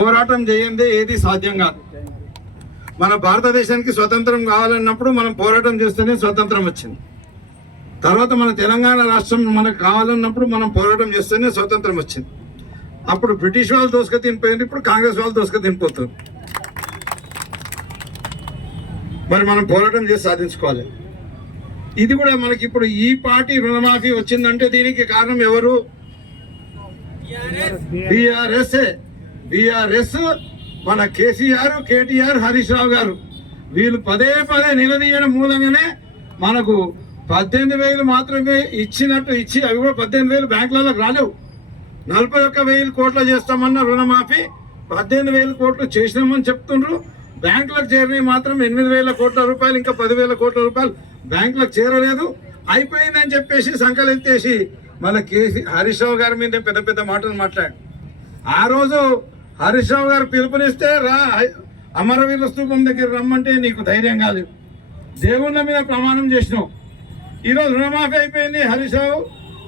పోరాటం చేయందే ఏది సాధ్యం కాదు. మన భారతదేశానికి స్వతంత్రం కావాలన్నప్పుడు మనం పోరాటం చేస్తేనే స్వతంత్రం వచ్చింది. తర్వాత మన తెలంగాణ రాష్ట్రం మనకు కావాలన్నప్పుడు మనం పోరాటం చేస్తేనే స్వతంత్రం వచ్చింది. అప్పుడు బ్రిటిష్ వాళ్ళు దోసుక తినిపోయింది ఇప్పుడు కాంగ్రెస్ వాళ్ళు దోసుక తినిపోతారు. మరి మనం పోరాటం చేసి సాధించుకోవాలి. ఇది కూడా మనకి ఇప్పుడు ఈ పార్టీ రుణమాఫీ వచ్చిందంటే దీనికి కారణం ఎవరు? బిఆర్ఎస్ బిఆర్ఎస్ మన కేసీఆర్ కేటీఆర్ హరీష్ రావు గారు. వీళ్ళు పదే పదే నిలదీయడం మూలంగానే మనకు పద్దెనిమిది వేలు మాత్రమే ఇచ్చినట్టు ఇచ్చి అవి కూడా పద్దెనిమిది వేలు బ్యాంకులలో రాలేవు. నలభై ఒక్క వేలు కోట్లు చేస్తామన్న రుణమాఫీ పద్దెనిమిది వేల కోట్లు చేసినామని చెప్తుండ్రు. బ్యాంకులకు చేరినవి మాత్రం ఎనిమిది వేల కోట్ల రూపాయలు ఇంకా పదివేల కోట్ల రూపాయలు బ్యాంకులకు చేరలేదు. అయిపోయిందని చెప్పేసి సంకలెత్తేసి మన కేసీ హరీష్ రావు గారి మీద పెద్ద పెద్ద మాటలు మాట్లాడు ఆ రోజు హరీష్ రావు గారు పిలుపునిస్తే రా అమరవీర స్తూపం దగ్గర రమ్మంటే నీకు ధైర్యం కాదు. దేవుళ్ళ మీద ప్రమాణం చేసినావు. ఈరోజు రుణమాఫీ అయిపోయింది హరీష్ రావు.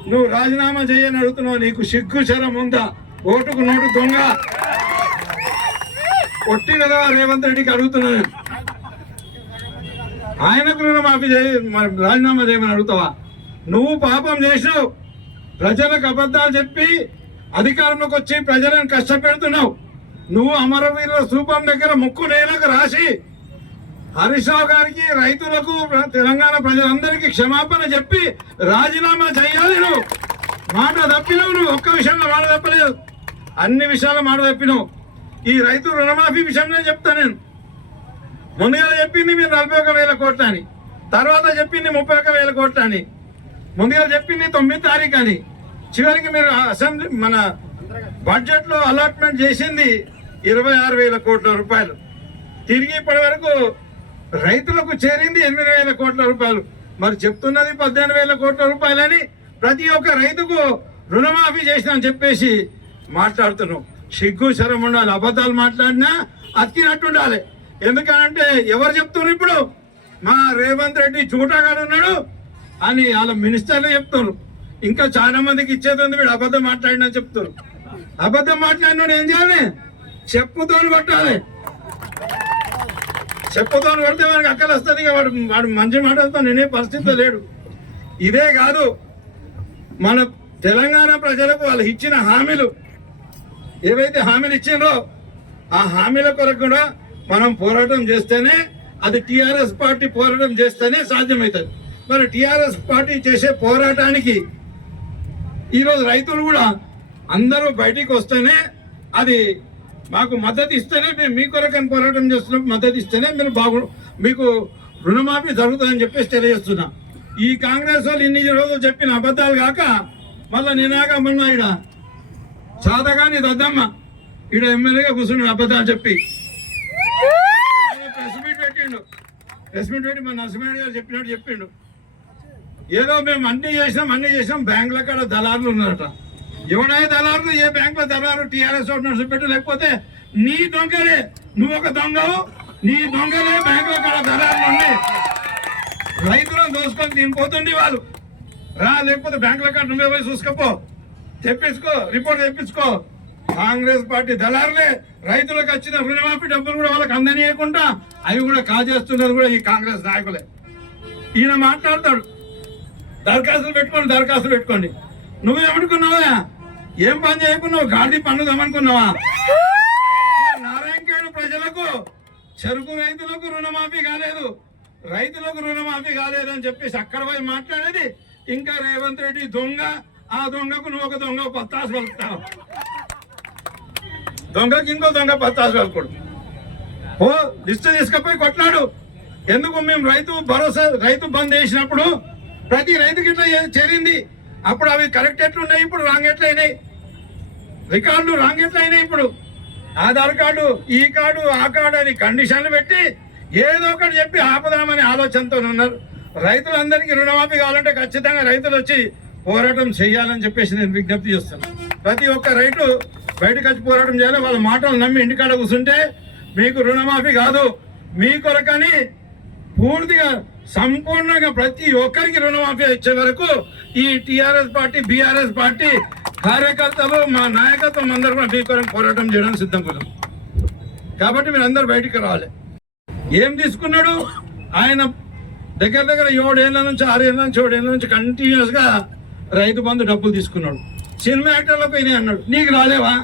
నువ్వు రాజీనామా చేయని అడుగుతున్నావు నీకు సిగ్గు శరం ఉందా? ఓటుకు నోటు దొంగ. కొట్టి కదా రేవంత్ రెడ్డికి అడుగుతున్నాను. ఆయనకు రుణమాఫీ చేయ రాజీనామా చేయమని అడుగుతావా? నువ్వు పాపం చేసినావు. ప్రజలకు అబద్ధాలు చెప్పి అధికారంలోకి వచ్చి ప్రజలను కష్టపెడుతున్నావు. నువ్వు అమరవీరుల స్థూపం దగ్గర ముక్కు నేలకు రాసి హరీష్ రావు గారికి రైతులకు తెలంగాణ ప్రజలందరికీ క్షమాపణ చెప్పి రాజీనామా చేయాలి నువ్వు. మాట తప్పినావు నువ్వు. ఒక్క విషయంలో మాట తప్పలేదు. అన్ని విషయాలు మాట తప్పినావు. ఈ రైతు రుణమాఫీ విషయంలో చెప్తా నేను. ముందుగా చెప్పింది మీరు నలభై ఒక వేల కోట్ల అని. తర్వాత చెప్పింది ముప్పై ఒక వేల కోట్ల అని. ముందుగా చెప్పింది తొమ్మిది తారీఖు అని. చివరికి మీరు అసెంబ్లీ మన బడ్జెట్లో అలాట్మెంట్ చేసింది ఇరవై ఆరు వేల కోట్ల రూపాయలు. తిరిగి ఇప్పటి వరకు రైతులకు చేరింది ఎనిమిది వేల కోట్ల రూపాయలు. మరి చెప్తున్నది పద్దెనిమిది వేల కోట్ల రూపాయలని ప్రతి ఒక్క రైతుకు రుణమాఫీ చేసిన అని చెప్పేసి మాట్లాడుతున్నాం. సిగ్గు శరం ఉండాలి అబద్ధాలు మాట్లాడినా అతికినట్టు ఉండాలి. ఎందుకంటే ఎవరు చెప్తున్నారు ఇప్పుడు? మా రేవంత్ రెడ్డి చూటాగాడు ఉన్నాడు అని వాళ్ళ మినిస్టర్లు చెప్తున్నారు. ఇంకా చాలా మందికి ఇచ్చేది ఉంది వీడు అబద్ధం మాట్లాడినా చెప్తున్నారు. అబద్ధం మాట్లాడినాడు ఏం చేయాలి? చెప్పుతో కొట్టాలి చెప్పుతో కొడితే వాడికి అక్కలు వస్తుంది ఇక వాడు వాడు మంచి మాటలతో నేనే పరిస్థితిలో లేడు. ఇదే కాదు మన తెలంగాణ ప్రజలకు వాళ్ళు ఇచ్చిన హామీలు. ఏవైతే హామీలు ఇచ్చిండ్రో ఆ హామీల కొరకు కూడా మనం పోరాటం చేస్తేనే అది టిఆర్ఎస్ పార్టీ పోరాటం చేస్తేనే సాధ్యమవుతుంది. మరి టిఆర్ఎస్ పార్టీ చేసే పోరాటానికి ఈరోజు రైతులు కూడా అందరూ బయటికి వస్తేనే అది మాకు మద్దతు ఇస్తేనే మేము మీ కొరకని పోరాటం చేస్తున్నాం. మద్దతు ఇస్తేనే మీరు బాగు మీకు రుణమాఫీ జరుగుతుందని చెప్పేసి తెలియజేస్తున్నా. ఈ కాంగ్రెస్ వాళ్ళు ఇన్ని రోజులు చెప్పిన అబద్ధాలు కాక మళ్ళీ నేనాగా మొన్న ఈడ. చాతగాని దద్దమ్మ ఈడ ఎమ్మెల్యేగా కూర్చున్నాడు అబద్ధాలు చెప్పి. ప్రెస్ మీట్ పెట్టిండు. ప్రెస్ మీట్ పెట్టి మా నరసింహ గారు చెప్పినట్టు చెప్పిండు. ఏదో మేము అన్ని చేసినాం అన్ని చేసినాం బ్యాంకుల కాడ దళారులు ఉన్నారట. ఎవడై దళారులు ఏ బ్యాంక్లో దళారు టీఆర్ఎస్ నడుచు పెట్టు లేకపోతే నీ దొంగలే. నువ్వు ఒక దొంగవు నీ దొంగలే బ్యాంకులో కాడ దళారులు ఉన్నాయి రైతులను దోసుకొని తినిపోతుంది వాళ్ళు. రా లేకపోతే బ్యాంకుల కాడ నువ్వే పోయి చూసుకోపో. తెప్పించుకో రిపోర్ట్ తెప్పించుకో. కాంగ్రెస్ పార్టీ దళారులే. రైతులకు వచ్చిన రుణమాఫీ డబ్బులు కూడా వాళ్ళకి అందనీయకుండా అవి కూడా కాజేస్తున్నారు కూడా ఈ కాంగ్రెస్ నాయకులే. ఈయన మాట్లాడతాడు. దరఖాస్తులు పెట్టుకోండి దరఖాస్తులు పెట్టుకోండి. నువ్వు ఏమనుకున్నావా? ఏం పని చేయకున్నావు? గాడి పండుదామనుకున్నావా నారాయణఖేడ్ ప్రజలకు చెరుకు రైతులకు రుణమాఫీ కాలేదు. రైతులకు రుణమాఫీ కాలేదని చెప్పేసి అక్కడ పోయి మాట్లాడేది ఇంకా రేవంత్ రెడ్డి దొంగ. ఆ దొంగకు నువ్వు ఒక దొంగ పత్తాసు పలుకుతావు. దొంగకి ఇంకో దొంగ పత్తాసు పలుకుడు. ఓ లిస్టు తీసుకపోయి కొట్లాడు. ఎందుకు మేము రైతు భరోసా రైతు బంద్ చేసినప్పుడు ప్రతి రైతుకి ఇట్లా చేరింది? అప్పుడు అవి కరెక్ట్ ఎట్లున్నాయి? ఇప్పుడు రాంగ్ ఎట్లయినాయి? రికార్డులు రాంగ్ ఎట్లయినాయి ఇప్పుడు? ఆధార్ కార్డు ఈ కార్డు ఆ కార్డు అని కండిషన్లు పెట్టి ఏదో ఒకటి చెప్పి ఆపదామనే ఆలోచనతో ఉన్నారు. రైతులందరికీ రుణమాఫీ కావాలంటే ఖచ్చితంగా రైతులు వచ్చి పోరాటం చేయాలని చెప్పేసి నేను విజ్ఞప్తి చేస్తున్నాను ప్రతి ఒక్క రైతు బయటకు వచ్చి పోరాటం చేయాలి. వాళ్ళ మాటలు నమ్మి ఇంటికాడ కూర్చుంటే మీకు రుణమాఫీ కాదు. మీ కొరకని పూర్తిగా సంపూర్ణంగా ప్రతి ఒక్కరికి రుణమాఫీ ఇచ్చే వరకు ఈ టిఆర్ఎస్ పార్టీ బీఆర్ఎస్ పార్టీ కార్యకర్తలు మా నాయకత్వం అందరూ కూడా మీ కొరకు పోరాటం చేయడం సిద్ధం కులం కాబట్టి మీరు బయటికి రావాలి. ఏం తీసుకున్నాడు? ఆయన దగ్గర దగ్గర ఏడేళ్ళ నుంచి ఆరేళ్ళ నుంచి ఏడేళ్ళ నుంచి కంటిన్యూస్గా రైతు బంధు డబ్బులు తీసుకున్నాడు. సినిమా యాక్టర్లకు ఇదే అన్నాడు. నీకు రాలేవా?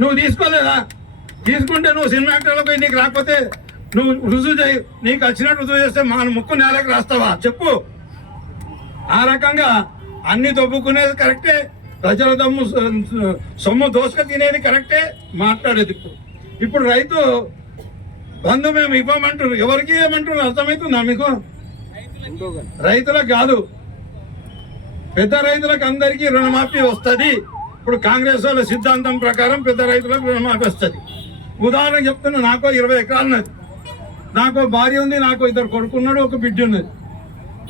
నువ్వు తీసుకోలేదా? తీసుకుంటే నువ్వు సినిమా యాక్టర్లకు నీకు రాకపోతే నువ్వు రుజువు చేయి. నీకు వచ్చినట్టు రుజువు చేస్తే మా ముక్కు నేలకు రాస్తావా? చెప్పు. ఆ రకంగా అన్ని దొబ్బుకునేది కరెక్టే ప్రజల దమ్ము సొమ్ము దోసుక తినేది కరెక్టే మాట్లాడేది ఇప్పుడు. రైతు బంధు మేము ఇవ్వమంటారు. ఎవరికి ఇవ్వమంటున్నారు అర్థమవుతుందా మీకు? రైతులకు కాదు. పెద్ద రైతులకు అందరికీ రుణమాఫీ వస్తుంది. ఇప్పుడు కాంగ్రెస్ వాళ్ళ సిద్ధాంతం ప్రకారం పెద్ద రైతులకు రుణమాఫీ వస్తుంది. ఉదాహరణ చెప్తున్నా నాకు ఇరవై ఎకరాలు ఉన్నది నాకు భార్య ఉంది నాకు ఇద్దరు కొడుకున్నాడు ఒక బిడ్డ ఉన్నది.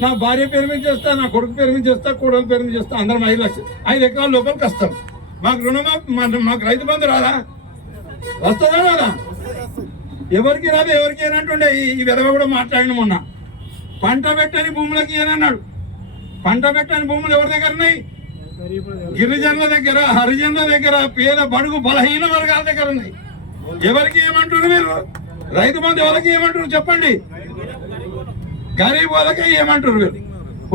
నా భార్య పేరు మీద చేస్తా నా కొడుకు పేరు మీద చేస్తా కోడల పేరు మీద చేస్తా అందరం ఐదు లక్షలు ఐదు ఎకరాల లోపలికి వస్తాం. మాకు రుణమాఫీ మా- మాకు రైతు బంధు రాదా? వస్తుందా రాదా? ఎవరికి రాదు ఎవరికి ఏనంటుండే ఈ ఈ విధవ కూడా మాట్లాడిన మొన్న. పంట పెట్టని భూములకి ఏనన్నాడు పంట పెట్టని భూములు ఎవరి దగ్గర ఉన్నాయి? గిరిజనుల దగ్గర హరిజనుల దగ్గర పేద బడుగు బలహీన వర్గాల దగ్గర ఉన్నాయి. ఎవరికి ఏమంటుండే మీరు? రైతు బంధు వాళ్ళకి ఏమంటారు చెప్పండి? గరీబ్ వాళ్ళకి ఏమంటారు వీళ్ళు?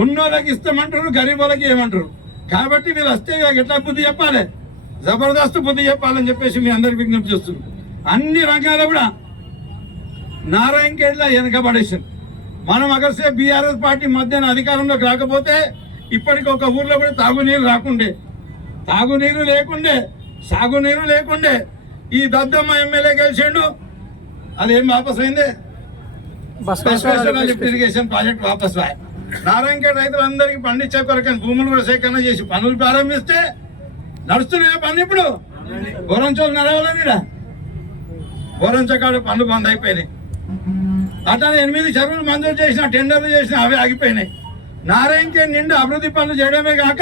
ఉన్నోళ్ళకి ఇస్తామంటారు గరీబ్ వాళ్ళకి ఏమంటారు? కాబట్టి వీళ్ళు వస్తే ఎట్లా బుద్ధి చెప్పాలి? జబర్దస్త్ బుద్ధి చెప్పాలని చెప్పేసి మీ అందరికి విజ్ఞప్తి చేస్తుంది అన్ని రంగాలు కూడా నారాయణ ఖేడ్లా వెనకబడేసింది. మనం అగర్సే బీఆర్ఎస్ పార్టీ మధ్యన అధికారంలోకి రాకపోతే ఇప్పటికి ఒక ఊర్లో కూడా తాగునీరు రాకుండే. తాగునీరు లేకుండే సాగునీరు లేకుండే. ఈ దద్దమ్మ ఎమ్మెల్యే గెలిచిండు అదేం వాపస్ అయింది లిఫ్ట్ ఇరిగేషన్ ప్రాజెక్ట్ వాపస్ రాయి. నారాయణఖేడ్ రైతులందరికీ పండించే కొరకని భూములు కూడా సేకరణ చేసి పనులు ప్రారంభిస్తే నడుస్తున్నాయా పనులు ఇప్పుడు? గోరంచోలు నడవాలని గోరంచకాడ పనులు బంద్ అయిపోయినాయి. అట్లా ఎనిమిది చెరువులు మంజూరు చేసిన టెండర్లు చేసిన అవి ఆగిపోయినాయి. నారాయణఖేడ్ నిండా అభివృద్ధి పనులు చేయడమే కాక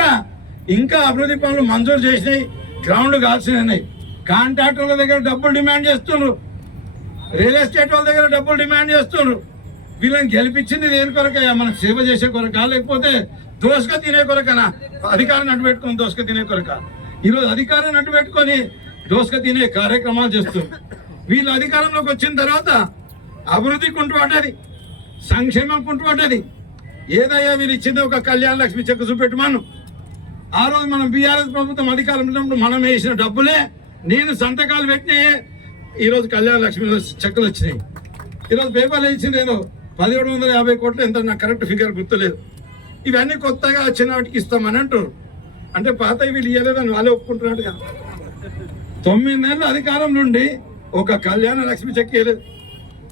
ఇంకా అభివృద్ధి పనులు మంజూరు చేసినాయి గ్రౌండ్ కాల్సినాయి కాంట్రాక్టర్ల దగ్గర డబ్బులు డిమాండ్ చేస్తున్నారు. రియల్ ఎస్టేట్ వాళ్ళ దగ్గర డబ్బులు డిమాండ్ చేస్తున్నారు. వీళ్ళని గెలిపించింది దేని కొరకయ్యా మనం సేవ చేసే కొరక లేకపోతే దోసుక తినే కొరకనా? అధికారం అడ్డు పెట్టుకొని దోసుక తినే కొరక? ఈరోజు అధికారాన్ని అడ్డు పెట్టుకొని దోసుక తినే కార్యక్రమాలు చేస్తున్నారు. వీళ్ళు అధికారంలోకి వచ్చిన తర్వాత అభివృద్ధి కుంటుపడ్డది సంక్షేమం కుంటుపడ్డది. ఏదయ్యా వీళ్ళు ఇచ్చింది ఒక కళ్యాణ లక్ష్మి చెక్ చూపెట్టుమాను? ఆ రోజు మనం బీఆర్ఎస్ ప్రభుత్వం అధికారం ఉన్నప్పుడు మనం వేసిన డబ్బులే నేను సంతకాలు పెట్టినాయే ఈరోజు కళ్యాణ లక్ష్మి చెక్కులు వచ్చినాయి. ఈరోజు పేపర్లు ఇచ్చింది ఏదో పదిహేడు వందల యాభై కోట్లు ఎంత నాకు కరెక్ట్ ఫిగర్ గుర్తులేదు. ఇవన్నీ కొత్తగా చిన్నవాటికి ఇస్తామని అంటారు అంటే పాత వీళ్ళు ఇవ్వలేదని వాళ్ళే ఒప్పుకుంటున్నాడు కదా. తొమ్మిది నెలల అధికారం నుండి ఒక కళ్యాణ లక్ష్మి చెక్ ఇవ్వలేదు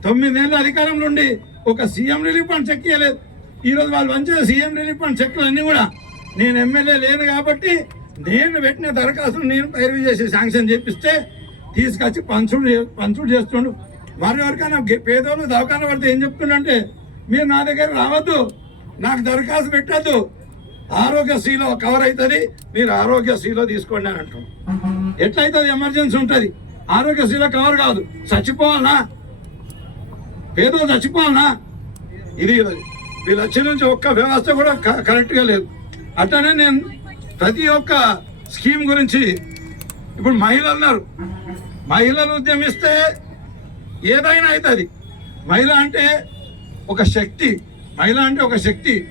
తొమ్మిది నెలల అధికారం నుండి ఒక సీఎం రిలీఫ్ ఫండ్ చెక్ ఇవ్వలేదు ఈరోజు వాళ్ళు వంచే సీఎం రిలీఫ్ ఫండ్ చెక్లు అన్నీ కూడా నేను ఎమ్మెల్యే లేను కాబట్టి నేను పెట్టిన దరఖాస్తును నేను పైరవి చేసి శాంక్షన్ చేపిస్తే తీసుకొచ్చి పంచుడు చే- పంచుడు చేస్తుండు. వారి ఎవరికైనా పేదోళ్ళు దవాఖాన పడితే ఏం చెప్తుండంటే మీరు నా దగ్గర రావద్దు నాకు దరఖాస్తు పెట్టద్దు. ఆరోగ్యశ్రీలో కవర్ అవుతుంది మీరు ఆరోగ్యశ్రీలో తీసుకోండి అని అంటాం ఎట్లయితుంది? ఎమర్జెన్సీ ఉంటుంది. ఆరోగ్యశ్రీలో కవర్ కాదు. చచ్చిపోవాలనా? పేదోళ్ళు చచ్చిపోవాలనా? ఇది వీళ్ళు వచ్చి నుంచి ఒక్క వ్యవస్థ కూడా క- కరెక్ట్గా లేదు. అట్లనే నేను ప్రతి ఒక్క స్కీమ్ గురించి ఇప్పుడు మహిళలు అన్నారు మహిళలు ఉద్యమిస్తే ఏదైనా అవుతుంది. మహిళ అంటే ఒక శక్తి. మహిళ అంటే ఒక శక్తి.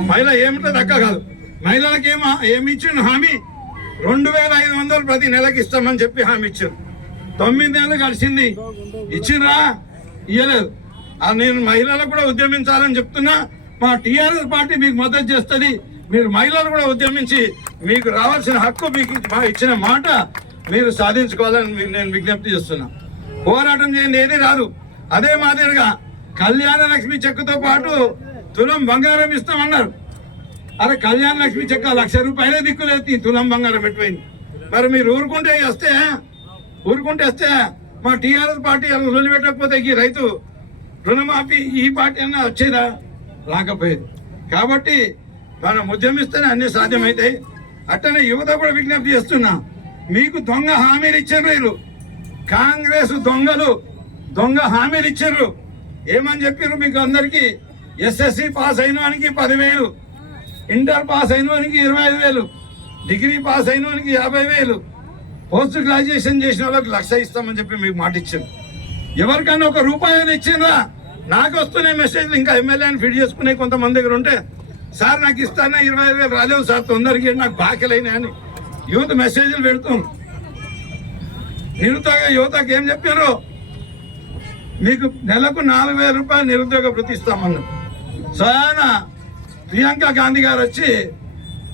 మహిళ ఏమిటో దక్క కాదు. మహిళలకు ఏమో ఏమి ఇచ్చిన హామీ? రెండు వేల ఐదు వందలు ప్రతి నెలకి ఇస్తామని చెప్పి హామీ ఇచ్చారు తొమ్మిది నెలలు గడిచింది. ఇచ్చిరా ఇయ్యలేదు. నేను మహిళలకు కూడా ఉద్యమించాలని చెప్తున్నా. మా టీఆర్ఎస్ పార్టీ మీకు మద్దతు చేస్తుంది. మీరు మహిళలు కూడా ఉద్యమించి మీకు రావాల్సిన హక్కు మీకు మా- ఇచ్చిన మాట మీరు సాధించుకోవాలని నేను విజ్ఞప్తి చేస్తున్నా. పోరాటం చేయండి ఏది రాదు. అదే మాదిరిగా కళ్యాణ లక్ష్మి చెక్కుతో పాటు తులం బంగారం ఇస్తామన్నారు. అరే కళ్యాణ లక్ష్మి చెక్క లక్ష రూపాయలే దిక్కులేదు ఈ తులం బంగారం పెట్టిపోయింది మరి మీరు ఊరుకుంటే వస్తే ఊరుకుంటే వస్తే మా టీఆర్ఎస్ పార్టీ రుణం పెట్టకపోతే ఈ రైతు రుణమాఫీ ఈ పార్టీ అన్నా వచ్చేదా? రాకపోయేది. కాబట్టి మనం ఉద్యమిస్తేనే అన్ని సాధ్యమవుతాయి అట్టనే యువత కూడా విజ్ఞప్తి చేస్తున్నా. మీకు దొంగ హామీలు ఇచ్చారు మీరు కాంగ్రెస్ దొంగలు దొంగ హామీలు ఇచ్చారు. ఏమని చెప్పారు మీకు అందరికి? ఎస్ఎస్సి పాస్ అయిన వానికి పదివేలు ఇంటర్ పాస్ అయిన వానికి ఇరవై ఐదు వేలు డిగ్రీ పాస్ అయిన వానికి యాభై వేలు పోస్ట్ గ్రాడ్యుయేషన్ చేసిన వాళ్ళకి లక్ష ఇస్తామని చెప్పి మీకు మాట ఇచ్చాను ఎవరికైనా ఒక రూపాయి అని ఇచ్చిండ్రా? నాకు వస్తున్నాయి మెసేజ్లు ఇంకా ఎమ్మెల్యేని ఫిట్ చేసుకునే కొంతమంది దగ్గర ఉంటే సార్ నాకు ఇస్తానే ఇరవై ఐదు వేలు రాలేవు సార్ తొందరగా నాకు బాకీలైనా అని. యూత్ మెసేజ్లు పెడుతాం. నిరుద్యోగ యువతకు ఏం చెప్పారు? మీకు నెలకు నాలుగు వేల రూపాయలు నిరుద్యోగ వృత్తి ఇస్తామన్నారు. స్వయాన ప్రియాంక గాంధీ గారు వచ్చి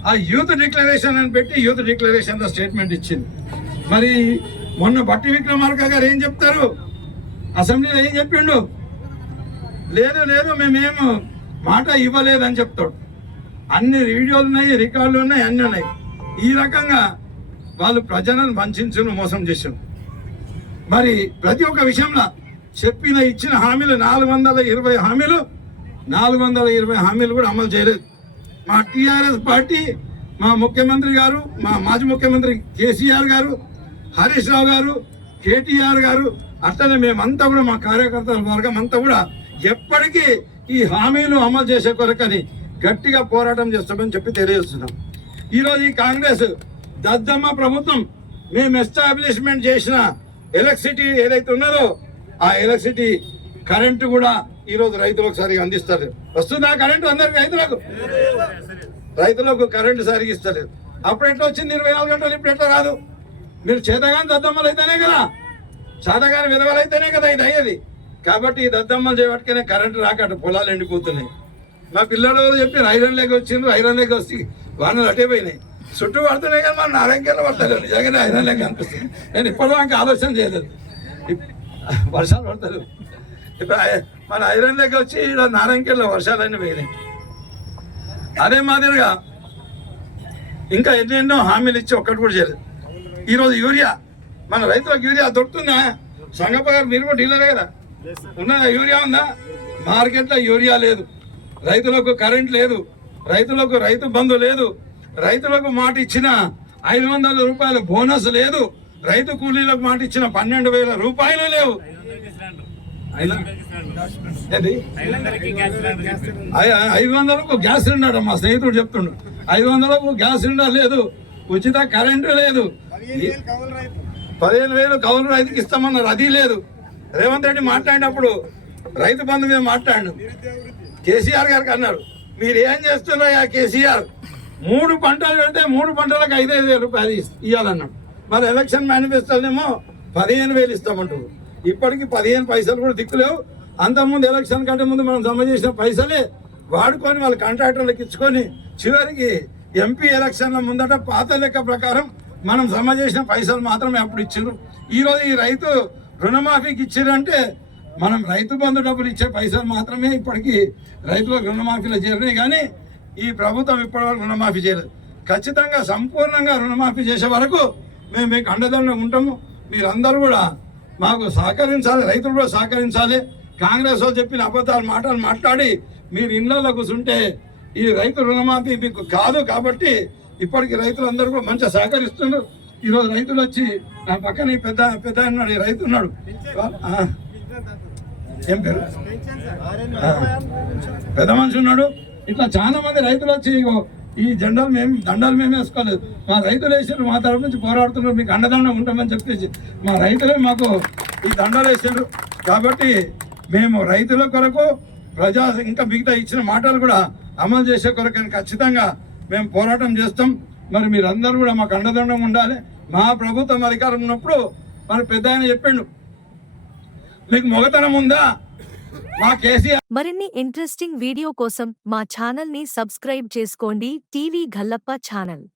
ఆ యూత్ డిక్లరేషన్ అని పెట్టి యూత్ డిక్లరేషన్లో స్టేట్మెంట్ ఇచ్చింది. మరి మొన్న బట్టి విక్రమార్క గారు ఏం చెప్తారు? అసెంబ్లీలో ఏం చెప్పిండు? లేదు లేదు మేమేం మాట ఇవ్వలేదని చెప్తాడు. అన్ని వీడియోలు ఉన్నాయి రికార్డులు ఉన్నాయి అన్నీ ఉన్నాయి. ఈ రకంగా వాళ్ళు ప్రజలను వంచును మోసం చేసారు మరి ప్రతి ఒక్క విషయంలో చెప్పిన ఇచ్చిన హామీలు నాలుగు వందల ఇరవై హామీలు నాలుగు వందల ఇరవై హామీలు కూడా అమలు చేయలేదు. మా టీఆర్ఎస్ పార్టీ మా ముఖ్యమంత్రి గారు మా మాజీ ముఖ్యమంత్రి కేసీఆర్ గారు హరీష్ రావు గారు కేటీఆర్ గారు అట్లనే మేమంతా కూడా మా కార్యకర్తల వర్గం అంతా కూడా ఎప్పటికీ ఈ హామీలు అమలు చేసే కొరకని గట్టిగా పోరాటం చేస్తామని చెప్పి తెలియజేస్తున్నాం. ఈరోజు ఈ కాంగ్రెస్ దద్దమ్మ ప్రభుత్వం మేము ఎస్టాబ్లిష్మెంట్ చేసిన ఎలక్ట్రిసిటీ ఏదైతే ఉన్నదో ఆ ఎలక్ట్రిసిటీ కరెంటు కూడా ఈరోజు రైతులకు సరిగా అందిస్తారు వస్తుందా కరెంటు అందరికి రైతులకు? రైతులకు కరెంటు సరిగా ఇస్తలేదు. అప్పుడు ఎట్లా వచ్చింది? ఇరవై నాలుగు గంటలు ఇప్పుడు ఎట్లా రాదు? మీరు చేతగాని దద్దమ్మలు అయితేనే కదా. చేతగాని విధవలు అయితేనే కదా ఇది అయ్యేది. కాబట్టి ఈ దద్దమ్మలు చేయబట్టుకునే కరెంటు రాక అటు పొలాలు ఎండిపోతున్నాయి. మా పిల్లలు ఎవరు చెప్పారు ఐరన్ లేక వచ్చిండ్రు ఐరన్ లేక వచ్చి వానలు అటే పోయినాయి. చుట్టూ పడుతున్నాయి కానీ మన నారాయణకేళ్ళ పడతలేదు. నిజంగానే ఐరన్ లెక్క అనిపిస్తుంది. నేను ఇప్పటిదాకా ఆలోచన చేయలేదు. వర్షాలు పడతలేదు ఇప్పుడు మన ఐరన్ లేక వచ్చి ఇక్కడ నారాయణకేళ్ళ వర్షాలన్నీ పోయినాయి. అదే మాదిరిగా ఇంకా ఎన్నెన్నో హామీలు ఇచ్చి ఒక్కటి కూడా చేయలేదు. ఈరోజు యూరియా మన రైతులకు యూరియా దొరుకుతుందా? సంగప్ప గారు మీరు కూడా డీలరే కదా? ఉన్నదా యూరియా ఉందా? మార్కెట్లో యూరియా లేదు. రైతులకు కరెంట్ లేదు. రైతులకు రైతు బంధు లేదు. రైతులకు మాట ఇచ్చిన ఐదు వందల రూపాయల బోనస్ లేదు. రైతు కూలీలకు మాట ఇచ్చిన పన్నెండు వేల రూపాయలు లేవు. ఐదు- వందలకు గ్యాస్ సిలిండర్ మా స్నేహితుడు చెప్తుండు. ఐదు వందలకు గ్యాస్ సిలిండర్ లేదు. ఉచిత కరెంటు లేదు. పదిహేను వేలు కౌలు రైతుకి ఇస్తామన్నారు అది లేదు. రేవంత్ రెడ్డి మాట్లాడినప్పుడు రైతు బంధు మీద మాట్లాడు కేసీఆర్ గారికి అన్నారు మీరు ఏం చేస్తున్నాయా కేసీఆర్? మూడు పంటలు పెడితే మూడు పంటలకు ఐదైదు వేల రూపాయలు ఇవ్వాలన్నాడు మరి ఎలక్షన్ మేనిఫెస్టోనేమో పదిహేను వేలు ఇస్తామంటారు ఇప్పటికి పదిహేను పైసలు కూడా దిక్కులేవు అంతకుముందు ఎలక్షన్ కంటే ముందు మనం జమ చేసిన పైసలే వాడుకొని వాళ్ళ కాంట్రాక్టర్లకు ఇచ్చుకొని చివరికి ఎంపీ ఎలక్షన్ల ముందట పాత లెక్క ప్రకారం మనం జమ చేసిన పైసలు మాత్రమే అప్పుడు ఇచ్చారు ఈరోజు ఈ రైతు రుణమాఫీకి ఇచ్చారంటే మనం రైతు బంధు డబ్బులు ఇచ్చే పైసలు మాత్రమే ఇప్పటికీ రైతులకు రుణమాఫీలో చేరినాయి కానీ ఈ ప్రభుత్వం ఇప్పటివరకు రుణమాఫీ చేయలేదు. ఖచ్చితంగా సంపూర్ణంగా రుణమాఫీ చేసే వరకు మేము మీకు అండదండగా ఉంటాము. మీరందరూ కూడా మాకు సహకరించాలి రైతులు కూడా సహకరించాలి. కాంగ్రెస్ వాళ్ళు చెప్పిన అబద్ధాలు మాటలు మాట్లాడి మీరు ఇళ్ళలో కూర్చుంటే ఈ రైతు రుణమాఫీ మీకు కాదు కాబట్టి ఇప్పటికి రైతులందరూ కూడా మంచిగా సహకరిస్తున్నారు. ఈరోజు రైతులు వచ్చి నా పక్కన పెద్ద పెద్ద ఉన్నాడు ఈ రైతు ఉన్నాడు. ఏం పేరు? పెద్ద మనిషి ఉన్నాడు. ఇట్లా చాలా మంది రైతులు వచ్చి ఈ జెండాలు మేము దండాలు మేము వేసుకోలేదు. మా రైతులు వేసారు మా తరఫు నుంచి పోరాడుతున్నారు మీకు అండదండం ఉంటామని చెప్పేసి. మా రైతులే మాకు ఈ దండాలు వేసారు కాబట్టి మేము రైతుల కొరకు ప్రజా ఇంకా మిగతా ఇచ్చిన మాటలు కూడా అమలు చేసే కొరకు ఖచ్చితంగా మేము పోరాటం చేస్తాం. మరి మీరందరూ కూడా మాకు అండదండం ఉండాలి. మా ప్రభుత్వం అధికారం ఉన్నప్పుడు మరి పెద్ద ఆయన చెప్పిండు మీకు మొగతనం ఉందా? మా కేసీఆర్ మరిన్ని ఇంట్రెస్టింగ్ వీడియో కోసం మా ఛానల్ని సబ్స్క్రైబ్ చేసుకోండి టీవీ గల్లప్ప ఛానల్.